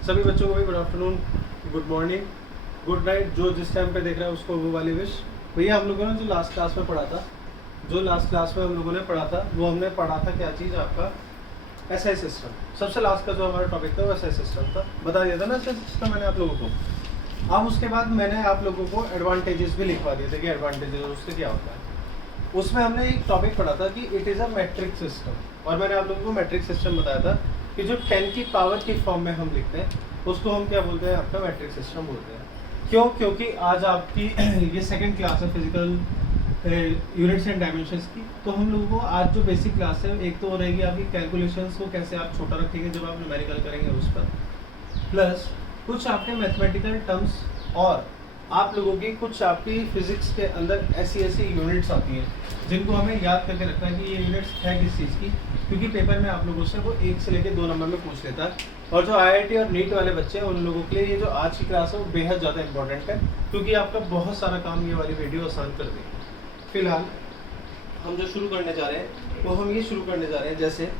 सभी बच्चों को भी good afternoon, good morning, good night. जो जिस टाइम पे देख रहा है उसको वो वाली विश। भैया हम लोगों ने जो लास्ट क्लास में पढ़ा था, हम लोगों ने पढ़ा था, वो हमने पढ़ा था क्या चीज़, आपका एसआई सिस्टम। सबसे लास्ट का जो हमारा टॉपिक था वो एसआई सिस्टम था, बता दिया था ना एसआई सिस्टम मैंने आप लोगों को। अब उसके बाद मैंने आप लोगों को एडवांटेजेस भी लिखवा दिए थे कि एडवांटेजेस उससे क्या होता है। उसमें हमने एक टॉपिक पढ़ा था कि it is a matric system, और मैंने आप लोगों को मैट्रिक सिस्टम बताया था कि जो 10 की पावर की फॉर्म में हम लिखते हैं उसको हम क्या बोलते हैं, आपका मैट्रिक सिस्टम बोलते हैं। क्यों? क्योंकि आज आपकी ये सेकंड क्लास है फिजिकल यूनिट्स एंड डायमेंशंस की। तो हम लोगों को आज जो बेसिक क्लास है, एक तो रहेगी आपकी कैलकुलेशंस को कैसे आप छोटा रखेंगे जब आप न्यूमेरिकल करेंगे उस पर, प्लस कुछ आपके मैथमेटिकल टर्म्स, और आप लोगों की कुछ आपकी फिजिक्स के अंदर ऐसी यूनिट्स आती हैं जिनको हमें याद करके रखना है कि ये यूनिट्स है किस चीज़ की, क्योंकि पेपर में आप लोगों से वो 1 से लेकर 2 नंबर में पूछ लेता है। और जो आईआईटी और नीट वाले बच्चे हैं उन लोगों के लिए ये जो आज की क्लास है वो बेहद ज़्यादा इंपॉर्टेंट है, क्योंकि आपका बहुत सारा काम ये वाली वीडियो आसान कर देगी। फिलहाल हम जो शुरू करने जा रहे हैं वो हम ये शुरू करने जा रहे हैं, जैसे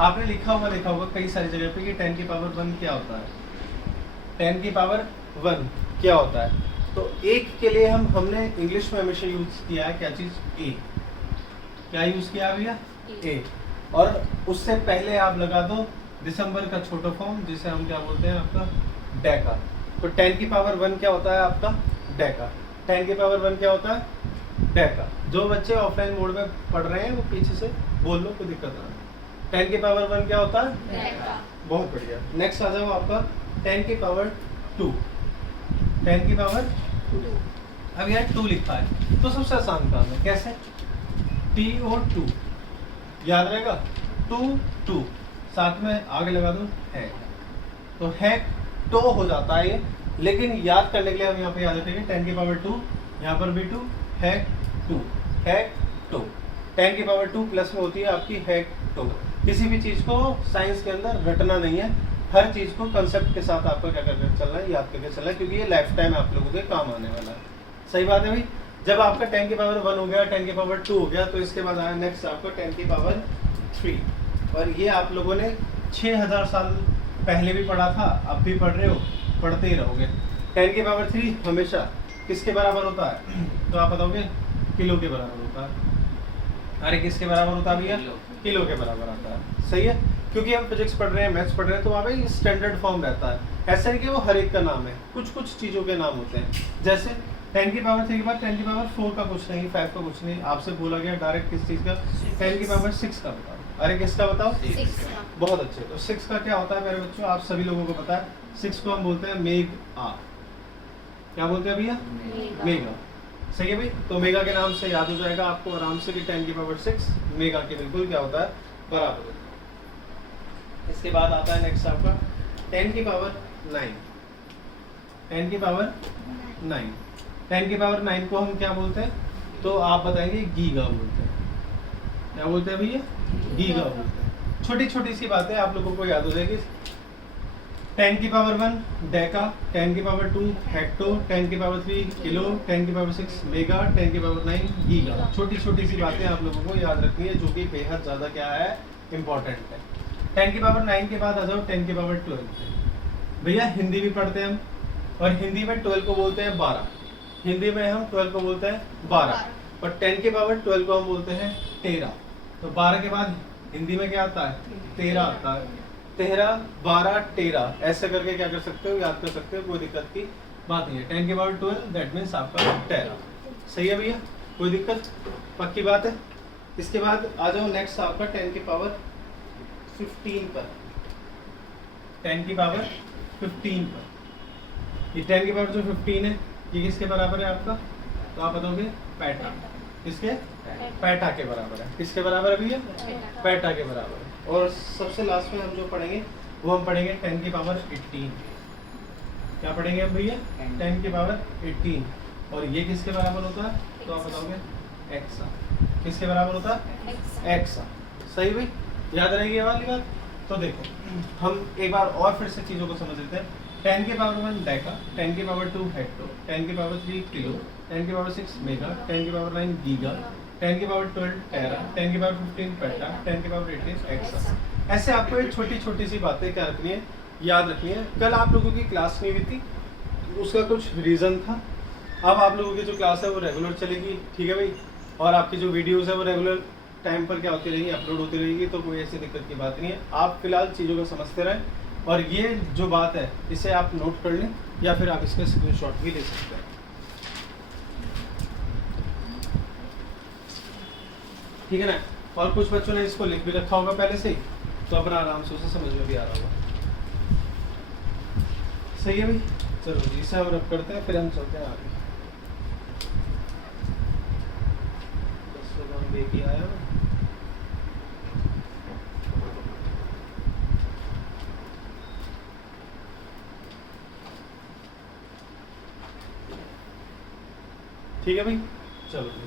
आपने लिखा होगा, देखा होगा कई सारी जगह पे कि 10 की पावर 1 क्या होता है। 10 की पावर 1 क्या होता है? तो एक के लिए हमने इंग्लिश में हमेशा यूज किया है क्या चीज़, ए। क्या यूज किया भैया? ए। और उससे पहले आप लगा दो दिसंबर का छोटा फॉर्म, जिसे हम क्या बोलते हैं, आपका डेका। तो 10 की पावर 1 क्या होता है आपका? डेका। 10 की पावर 1 क्या होता है? डेका। जो बच्चे ऑफलाइन मोड में पढ़ रहे हैं वो पीछे से बोल लो, कोई दिक्कत ना। 10 की पावर 1 क्या होता है? डेका। बहुत बढ़िया। नेक्स्ट आ जाओ आपका 10 की पावर 2। 10 की पावर 2। अब यार 2 लिखा है तो सबसे आसान काम है, कैसे? टी और 2 याद रहेगा। 2 साथ में आगे लगा दो है, तो है तो हो जाता है ये। लेकिन याद करने के लिए हम यहाँ पे याद रखेंगे 10 की पावर 2, यहाँ पर भी 2 है, 2 है 2। 10 की पावर 2 प्लस में होती है आपकी है 2। किसी भी चीज़ को साइंस के अंदर रटना नहीं है, हर चीज़ को कंसेप्ट के साथ आपको क्या करके चलना है, याद करके चलना है, क्योंकि ये लाइफ टाइम आप लोगों के काम आने वाला है। सही बात है भाई। जब आपका 10 की पावर 1 हो गया, 10 की पावर 2 हो गया, तो इसके बाद आया नेक्स्ट आपका 10 की पावर 3। और ये आप लोगों ने 6000 साल पहले भी पढ़ा था, अब भी पढ़ रहे हो, पढ़ते ही रहोगे। 10 की पावर 3 हमेशा किसके बराबर होता है? तो आप बताओगे किलो के बराबर होता है। अरे किसके बराबर होता है भैया? किलो के बराबर आता है। सही है, क्योंकि हम फिजिक्स पढ़ रहे हैं, मैथ्स पढ़ रहे हैं, तो वहाँ पे स्टैंडर्ड फॉर्म रहता है। ऐसा नहीं कि वो हर एक का नाम है, कुछ कुछ चीज़ों के नाम होते हैं। जैसे 10 की पावर 3 के बाद 10 की पावर 4 का कुछ नहीं, 5 का कुछ नहीं, आपसे बोला गया डायरेक्ट किस चीज़ का? 10 की पावर 6 का बताओ। अरे किसका बताओ? 6 का। बहुत अच्छे। तो 6 का क्या होता है मेरे बच्चों, आप सभी लोगों को पता है। 6 को हम बोलते हैं मेग आ। क्या बोलते हैं भैया? मेगा। सही है भाई। तो मेगा के नाम से याद हो जाएगा आपको आराम से कि 10 की पावर 6 मेगा के बिल्कुल क्या होता है, बराबर। इसके बाद आता है नेक्स्ट आपका 10 की पावर 9। 10 की पावर 9। 10 की पावर 9 को हम क्या बोलते हैं? तो आप बताएंगे गीगा बोलते हैं। क्या बोलते हैं भैया? गीगा बोलते हैं। छोटी छोटी सी बातें आप लोगों को याद हो जाएगी। 10 की पावर 1 डेका, 10 की पावर 2 हेक्टो, 10 की पावर 3 किलो, 10 की पावर 6 मेगा, 10 की पावर 9 गीगा। छोटी छोटी सी बातें आप लोगों को याद रखनी है, जो कि बेहद ज़्यादा क्या है, इम्पोर्टेंट है। 10 की पावर 9 के बाद आ जाओ 10 की पावर 12। भैया हिंदी भी पढ़ते हैं हम, और हिंदी में 12 को बोलते हैं 12। हिंदी में हम 12 को बोलते हैं 12, और 10 की पावर 12 को हम बोलते हैं 13। तो 12 के बाद हिंदी में क्या आता है? 13 आता है। 13, 12, 13 ऐसे करके क्या कर सकते हो, याद कर सकते हो, कोई दिक्कत की बात नहीं है। 10 की पावर 12 दैट मीन्स आपका 13। सही है भैया, कोई दिक्कत? पक्की बात है। इसके बाद आ जाओ नेक्स्ट आपका 10 की पावर 15 पर। 10 की पावर 15 पर, ये 10 की पावर जो 15 है ये किसके बराबर है आपका? तो आप बताओगे पैटा। किसके? पैटा के बराबर है। किसके बराबर है भैया? पैटा के बराबर है। और सबसे लास्ट में हम जो पढ़ेंगे वो हम पढ़ेंगे 10 की पावर 18। क्या पढ़ेंगे हम भैया? 10 की पावर 18। और ये किसके बराबर होता है? तो आप बताओगे एक्सा। किसके बराबर होता है? एक्सा। सही भाई, याद रहेगी ये वाली बात। तो देखो हम एक बार और फिर से चीज़ों को समझ लेते हैं। 10 की पावर 1 डेका, 10 की पावर 2 हेक्टो, 10 की पावर 3 किलो, 10 की पावर 6 मेगा, 10 की पावर 9 गीगा, 10 की पावर 12 टेरा, 10 की पावर 15 पेटा, 10 की पावर 18 एक्सा। ऐसे आपको ये छोटी छोटी सी बातें क्या रखनी है, याद रखनी है। कल आप लोगों की क्लास नहीं हुई थी, उसका कुछ रीज़न था। अब आप लोगों की जो क्लास है वो रेगुलर चलेगी, ठीक है भाई। और आपकी जो वीडियोस है वो रेगुलर टाइम पर क्या होती रहेगी, अपलोड होती रहेगी, तो कोई ऐसी दिक्कत की बात नहीं है। आप फिलहाल चीज़ों को समझते रहें, और ये जो बात है इसे आप नोट कर लें, या फिर आप इसका स्क्रीनशॉट भी ले सकते हैं, ठीक है ना। और कुछ बच्चों ने इसको लिख भी रखा होगा पहले से ही, तो अपना आराम से उसे समझ में भी आ रहा होगा। सही है भाई, चलो जी इसे हम रब करते हैं, फिर हम चलते हैं आगे। देखिए आया ना, ठीक है भाई, चलो जी।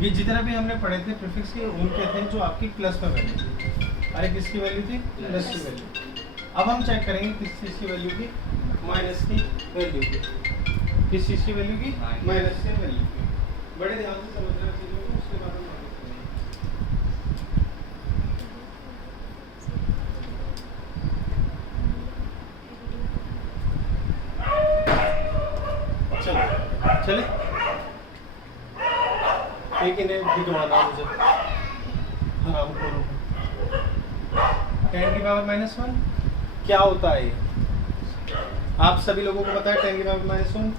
ये जितना भी हमने पढ़े थे प्रीफिक्स के, उनके थे जो आपकी प्लस में वैल्यू थी। अरे किसकी वैल्यू थी? प्लस की वैल्यू। अब हम चेक करेंगे किस चीज़ की वैल्यू की? माइनस की वैल्यू की। किस चीज़ की वैल्यू की? माइनस की वैल्यू की। बड़े ध्यान से समझना चीज़ों को, उसके बाद हम आगे चलेंगे। चले एक इन्हें भिजवाना मुझे, हराम खोरों को। 10 की पावर -1 क्या होता है ये? आप सभी लोगों को पता है 10 की पावर -1।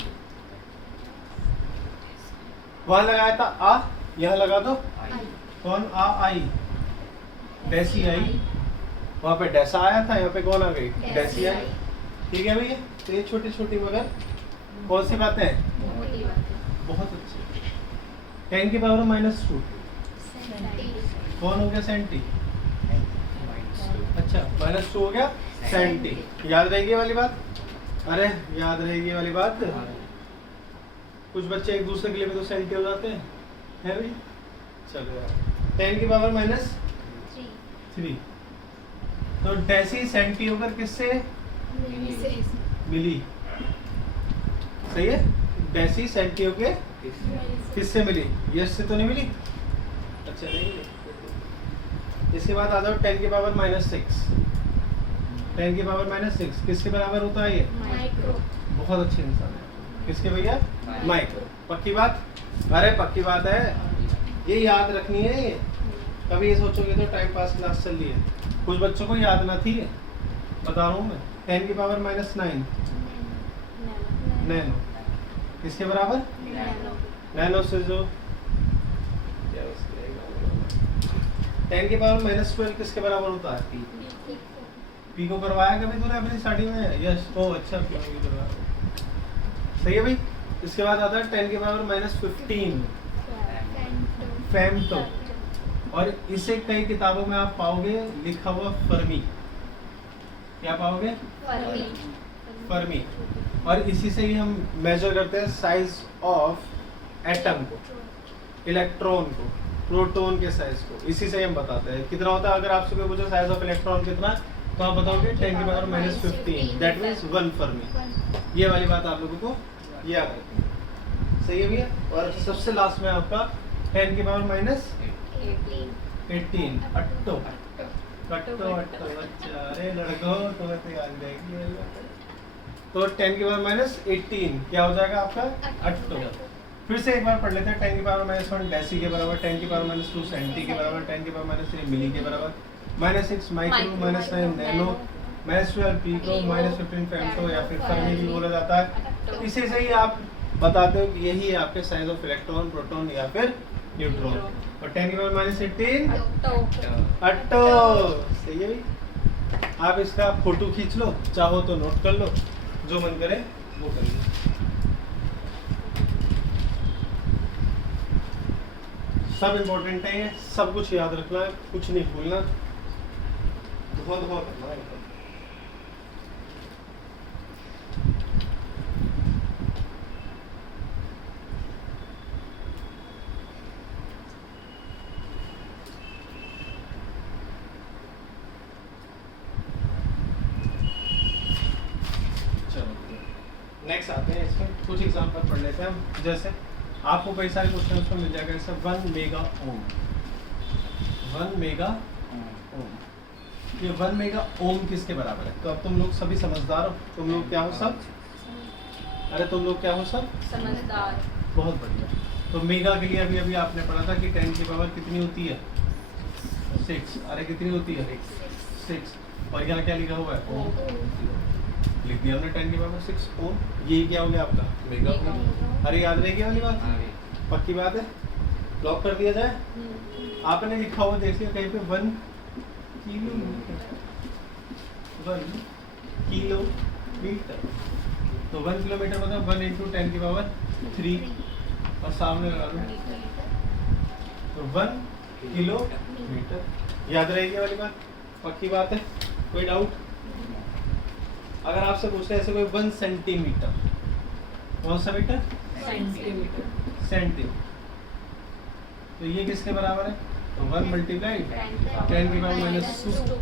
वहां लगाया था आ, यहाँ लगा दो कौन? आ आई, डैसी आई। वहां पे डैसा आया था, यहाँ पे कौन आ गई? डैसी आई। ठीक है भैया, तो ये छोटी छोटी मगर कौन सी बातें हैं? बहुत अच्छी। 10 की पावर -2 कौन हो गया? सेंटी। अच्छा -2 हो गया सेंटी। याद रहेगी वाली बात? अरे याद रहेगी वाली बात। कुछ बच्चे एक दूसरे के लिए भी तो सेंटी हो जाते हैं, है भाई। चलो यार, 10 की पावर -3 तो डैसी सेंटी होकर किससे मिली? सही है, डैसी सेंटी होकर किससे मिली? यश से तो नहीं मिली? अच्छा नहीं मिली। इसके बाद आ जाओ 10 की पावर -6। 10 की पावर -6 किसके बराबर होता है? ये माइक्रो। बहुत अच्छे इंसान है। किसके भैया? माइक्रो। पक्की बात? अरे पक्की बात है, ये याद रखनी है। कभी ये सोचोगे तो टाइम पास क्लास चल रही है। कुछ बच्चों को याद ना थी, बता रहा हूँ मैं। 10 की पावर -9 नैनो किसके बराबर? नैनो से जो 10 की पावर -12 किसके बराबर होता है? पी को करवाया कभी तूने अपनी स्टडी में? यस। ओ अच्छा, पी को करवाया। सही है भाई। इसके बाद आता है 10 की पावर -15 फेम्टो। और इसे कई किताबों में आप पाओगे लिखा हुआ फर्मी। क्या पाओगे? फर्मी। और इसी से ही हम मेजर करते हैं साइज ऑफ एटम को, इलेक्ट्रॉन को, प्रोटॉन के साइज को। इसी से हम बताते हैं कितना होता है। अगर आपसे कोई पूछे साइज ऑफ इलेक्ट्रॉन कितना, तो आप बताओगे 10 की पावर -15, दैट मीन्स 1 फर्मी। ये वाली बात आप लोगों को याद रखनी है। सही है भैया। और सबसे लास्ट में आपका 10 की पावर -18 अट्टो। अट्टो अट्टो अच्छा, अरे लड़कों तुम्हें तो याद रहेगी। तो 10 की पावर -18 क्या हो जाएगा आपका? अट्टो। फिर से एक बार पढ़ लेते हैं। 10 की पावर -1 डेसी के बराबर, 10 की पावर -2 सेंटी के बराबर, 10 की पावर -3 मिली के बराबर, -6 माइक्रो, -9 नैनो, -12 पीको, -15 फेम्टो या फिर फर्मी भी बोला जाता है। इसी से ही आप बताते हो कि यही है आपके साइज ऑफ इलेक्ट्रॉन, प्रोटॉन या फिर न्यूट्रॉन। और 10 की पावर -18 अट्टो। सही है भाई। आप इसका फोटो खींच लो, चाहो तो नोट कर लो, जो मन करे वो कर लो। सब इम्पोर्टेंट है, सब कुछ याद रखना है, कुछ नहीं भूलना, धुआं धुआं करना है। नेक्स्ट आते हैं, इसमें कुछ एग्जाम्पल पढ़ लेते हैं हम। जैसे आपको कई सारे क्वेश्चन उसमें मिल जाएगा। जैसे 1 मेगा ओम, 1 मेगा ओम। ये 1 मेगा ओम किसके बराबर है? तो अब तुम लोग सभी समझदार हो। तुम लोग क्या हो सब? अरे तुम लोग क्या हो सब? समझदार। बहुत बढ़िया। तो मेगा के लिए अभी अभी आपने पढ़ा था कि 10 की पावर कितनी होती है? 6। अरे कितनी होती है? 6। और यहाँ क्या लिखा हुआ है? ओम। लिख दिया हमने 10 की पावर 6 ओम। ये क्या हो गया आपका? Mega ohm. अरे याद रहेगी वाली बात? पक्की बात है? लॉक कर दिया जाए? आपने लिखा हुआ देख लिया कहीं पे 1 किलोमीटर। 1 किलोमीटर। तो 1 किलोमीटर मतलब 1 इंटू 10 की पावर 3 और सामने लगा दो तो 1 किलोमीटर। याद रहेगी वाली बात? पक्की बात है? कोई डाउट? अगर आपसे पूछते हैं ऐसे कोई 1 सेंटीमीटर, कौन सा मीटर? सेंटीमीटर। सेंटीमीटर। तो ये किसके बराबर है? तो 1 मल्टीप्लाई 10 की पावर -2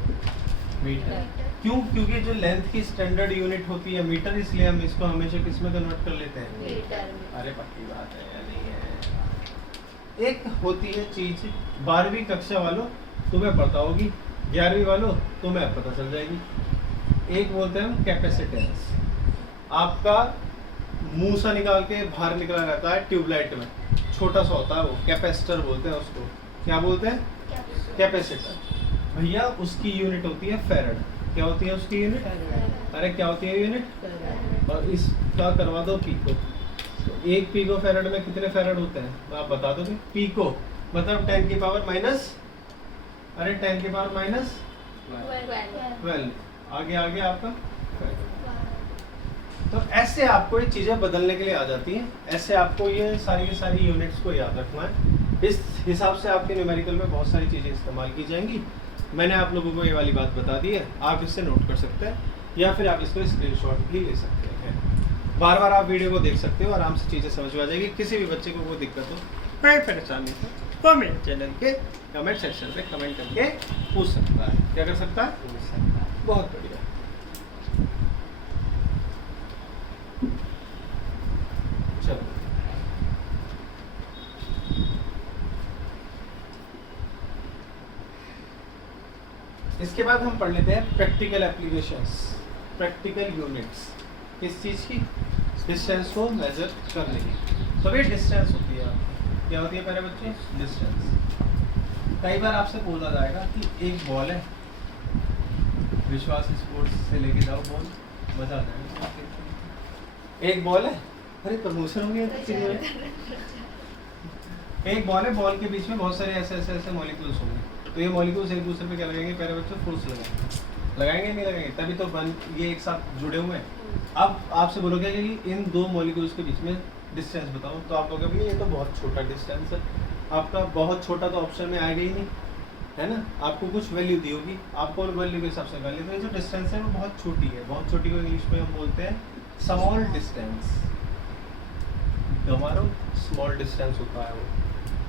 मीटर। क्यों? क्योंकि जो लेंथ की स्टैंडर्ड यूनिट होती है मीटर, इसलिए हम इसको हमेशा किस में कन्वर्ट कर लेते हैं? मीटर। अरे पक्की बात है या नहीं है? एक होती है चीज 12वीं कक्षा वालों तुम्हें पता होगी, 11वीं वालों तुम्हें पता चल जाएगी। एक बोलते हैं हम कैपेसिटेंस। आपका मुंह सा निकाल के बाहर निकला रहता है ट्यूबलाइट में, छोटा सा होता है वो, कैपेसिटर बोलते हैं उसको। क्या बोलते हैं? कैपेसिटर। भैया उसकी यूनिट होती है फेरेड। क्या होती है उसकी यूनिट? अरे क्या होती है यूनिट? और इसका करवा दो पीको। तो 1 पीको फेरेड में कितने फेरेड होते हैं? तो आप बता दोगे? पीको मतलब 10 की पावर माइनस, अरे 10 की पावर माइनस 12। आगे आगे आपका। तो ऐसे आपको ये चीज़ें बदलने के लिए आ जाती हैं। ऐसे आपको ये सारी यूनिट्स को याद रखना है। इस हिसाब से आपके न्यूमेरिकल में बहुत सारी चीज़ें इस्तेमाल की जाएंगी। मैंने आप लोगों को ये वाली बात बता दी है, आप इससे नोट कर सकते हैं या फिर आप इसको स्क्रीनशॉट भी ले सकते हैं। बार बार आप वीडियो को देख सकते हो, आराम से चीज़ें समझ में आ जाएगी। किसी भी बच्चे को कोई दिक्कत हो, कोई परेशानी हो, तो मेरे चैनल के कमेंट सेक्शन पे कमेंट करके पूछ सकता है। क्या कर सकता है? पूछ सकता है। बहुत बढ़िया। चलो इसके बाद हम पढ़ लेते हैं प्रैक्टिकल एप्लीकेशंस, प्रैक्टिकल यूनिट्स। किस चीज़ की? डिस्टेंस को मेजर करने की। तो ये डिस्टेंस होती है आपकी, क्या होती है प्यारे बच्चे? डिस्टेंस। कई बार आपसे पूछा जाएगा कि एक बॉल है, विश्वास स्पोर्ट्स से लेके जाओ बॉल, मजा आ जाएगा। एक बॉल है, अरे प्रमोशन हो गया। एक बॉल है, बॉल के बीच में बहुत सारे ऐसे मॉलिक्यूल्स होंगे। तो ये मॉलिक्यूल्स एक दूसरे पे क्या लगेंगे प्यारे बच्चों? फोर्स लगाएंगे नहीं लगाएंगे? तभी तो ये एक साथ जुड़े हुए हैं। अब आपसे बोलोगे कि इन 2 मॉलिक्यूल्स के बीच में डिस्टेंस बताओ, तो आप लोग भैया ये तो बहुत छोटा डिस्टेंस है। आपका बहुत छोटा तो ऑप्शन में आएगा ही नहीं, है ना? आपको कुछ वैल्यू दी होगी, आपको वैल्यू के हिसाब से वैल्यू। तो ये जो डिस्टेंस है वो बहुत छोटी है। बहुत छोटी को इंग्लिश में हम बोलते हैं स्मॉल डिस्टेंस। हमारा स्मॉल डिस्टेंस होता है वो।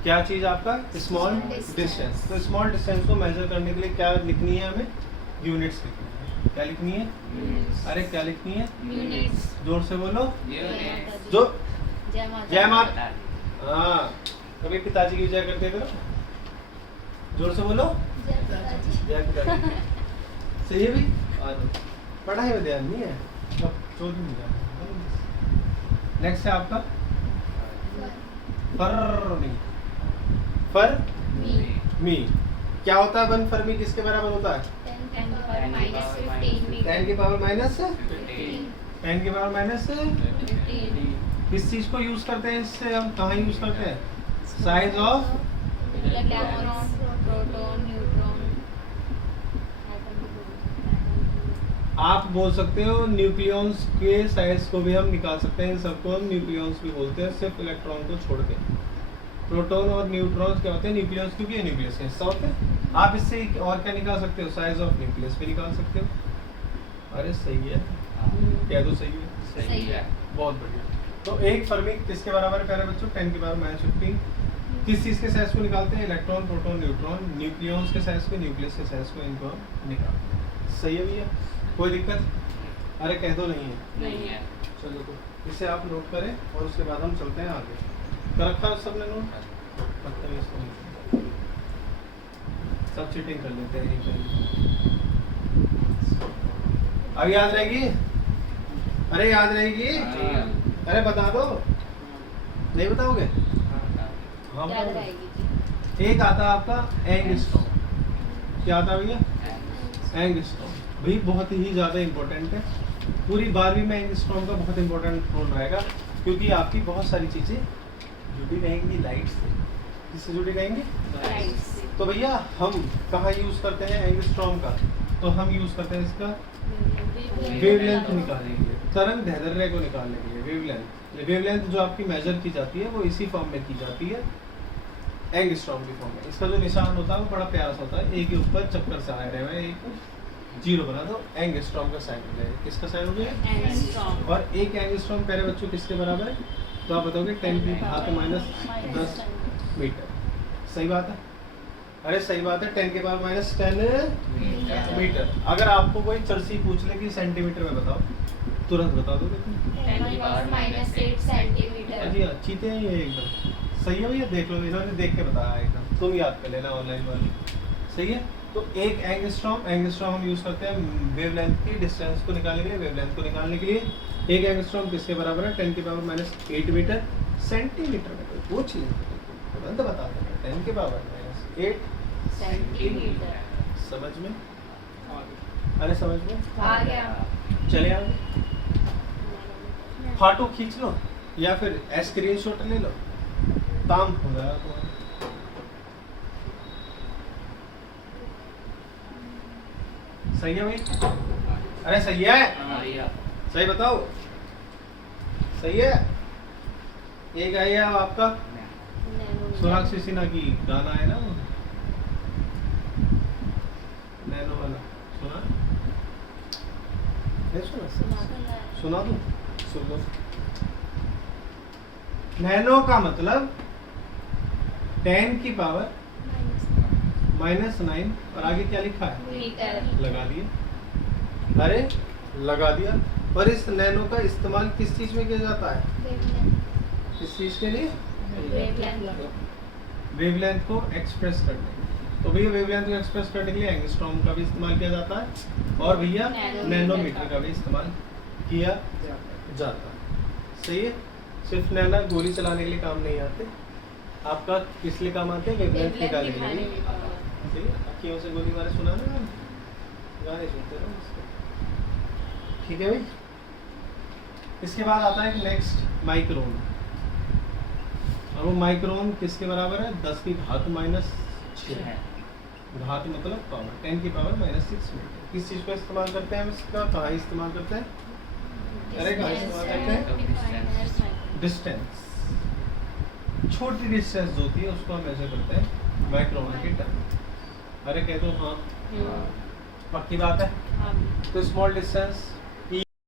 क्या चीज़ आपका? Small distance. तो स्मॉल डिस्टेंस को मेजर करने के लिए क्या लिखनी है हमें? यूनिट्स लिखनी है। क्या लिखनी है? अरे क्या लिखनी है? यूनिट्स। जोर से बोलो। यूनिट्स। जो जय माता। हाँ, कभी पिताजी की जय करते थे? जोर से बोलो। जय पिताजी। सही है भी? पढ़ाई में ध्यान नहीं है, अब चोट नहीं जाना। नेक्स्ट है आपका फर्मी। फर्मी क्या होता है? 1 फर्मी किसके बराबर होता है? 10 की पावर माइनस 10 की पावर माइनस 15। किस चीज को यूज करते हैं इससे? हम कहाँ यूज करते हैं? Size of electron, proton, neutron. आप बोल सकते हो न्यूक्लियॉन्स के साइज को भी हम निकाल सकते हैं। इन सबको हम न्यूक्लियॉन्स भी बोलते हैं, सिर्फ इलेक्ट्रॉन को छोड़ के। प्रोटॉन और न्यूट्रॉन्स क्या होते हैं? न्यूक्लियस, क्योंकि ये न्यूक्लियस का हिस्सा होते हैं। आप इससे और क्या निकाल सकते हो? साइज ऑफ न्यूक्लियस भी निकाल सकते हो। अरे सही है, क्या तो सही है? सही है। बहुत बढ़िया। तो एक फर्मी किसके बराबर है प्यारे बच्चों? 10 की पावर -15। किस चीज़ के साइज को निकालते हैं? Electron, proton, neutron. न्यूक्लियॉन्स के साइज को, न्यूक्लियस के साइज को, इनको हम निकालते हैं। सही है भैया? कोई दिक्कत? अरे कह दो नहीं है। नहीं है। चलो तो इसे आप नोट करें और उसके बाद हम चलते हैं आगे। कर रखा है सबने नोट? सब चीटिंग कर लेते हैं यहीं पे। अब याद रहेगी? अरे याद रहेगी? अरे बता दो, नहीं बताओगे? हाँ याद बताओ। रहेगी जी। एक आता है आपका एंगस्ट्रॉम। क्या आता है भैया? एंगस्ट्रॉम भाई बहुत ही ज़्यादा इम्पोर्टेंट है। पूरी 12वीं में एंगस्ट्रॉम का बहुत इम्पोर्टेंट रोल रहेगा, क्योंकि आपकी बहुत सारी चीज़ें जुड़ी रहेंगी लाइट से। किससे जुड़ी रहेंगी? Lights। तो भैया हम कहाँ यूज़ करते हैं एंगस्ट्रॉम का? तो हम यूज़ करते हैं इसका वेवलेंथ निकालने के लिए, तरंग दैर्ध्य को निकालने के लिए। वेवलेंथ, वेवलेंथ जो आपकी मेजर की जाती है वो इसी फॉर्म में की जाती है, एंगस्ट्रॉम की फॉर्म में। इसका जो निशान होता है वो बड़ा प्यारा सा होता है, ए के ऊपर चक्कर सा आ रहा है, एक जीरो बना दो, एंगस्ट्रॉम का साइन हो जाएगा। किसका साइन हो गया? एंगस्ट्रॉम। और एक एंगस्ट्रॉम प्यारे बच्चों किसके बराबर है? तो आप बताओगे 10 की घात -10 मीटर। सही बात है? अरे सही बात है, 10 के पावर -10 मीटर। अगर आपको कोई चर्सी पूछ ले कि सेंटीमीटर में बताओ, तुरंत बता दोगे तुम? 10 की पावर -8 सेंटीमीटर। जी हाँ, चीते हैं ये एकदम। सही है भैया, देख लो, इन्होंने देख के बताया एकदम, तुम याद कर लेना ऑनलाइन वाली। सही है? तो एक एंगस्ट्रॉम हम यूज़ करते हैं वेवलेंथ की डिस्टेंस को निकालने के लिए, वेवलेंथ को निकालने के लिए। एक एंगस्ट्रॉम किसके बराबर है? 10 की पावर -8 मीटर। सेंटीमीटर में कोई वो चीज़ तुरंत बता देना, 10 की पावर -8 सेंटीमीटर। समझ में? अरे समझ में आ गया। चले आगे, फोटो खींच लो या फिर स्क्रीनशॉट ले लो, काम हो गया तुम्हारा। सही है भाई? अरे सही है? सही बताओ, सही है? एक आई है अब आपका सोनाक्षी सिन्हा की गाना है ना वो, नैनो वाला, सुना? नहीं सुना? सुना दूं? सुन लो। नैनो का मतलब 10 की पावर -9 और आगे क्या लिखा है? मीटर। लगा दिया। अरे लगा दिया। पर इस नैनो का इस्तेमाल किस चीज में किया जाता है? किस चीज के लिए? वेवलेंथ को एक्सप्रेस करने के लिए। तो भैया वेवलेंथ को एक्सप्रेस करने के लिए एंगस्ट्रॉम का भी इस्तेमाल किया जाता है, और भैया नैनोमीटर का भी इस्तेमाल किया जाता है। सही है? सिर्फ नैना गोली चलाने के लिए काम नहीं आते, आपका किस लिए काम आते हैं? वेवलेंथ निकालने के लिए। सही है? अखियों से गोली मारे, सुना ना गाने सुनते रहो इसके। ठीक है भाई? इसके बाद आता है नेक्स्ट माइक्रोन। और वो माइक्रोन किसके बराबर है? 10 की घात -6। घात मतलब पावर, 10 की पावर -6 मीटर। किस चीज़ को इस्तेमाल करते हैं हम इसका? कहाँ इस्तेमाल करते हैं? अरे कहाँ इस्तेमाल करते हैं? डिस्टेंस, छोटी डिस्टेंस जो होती है उसको हम मेजर करते हैं माइक्रोन के टर्म। अरे कह दो हाँ, पक्की बात है? तो स्मॉल डिस्टेंस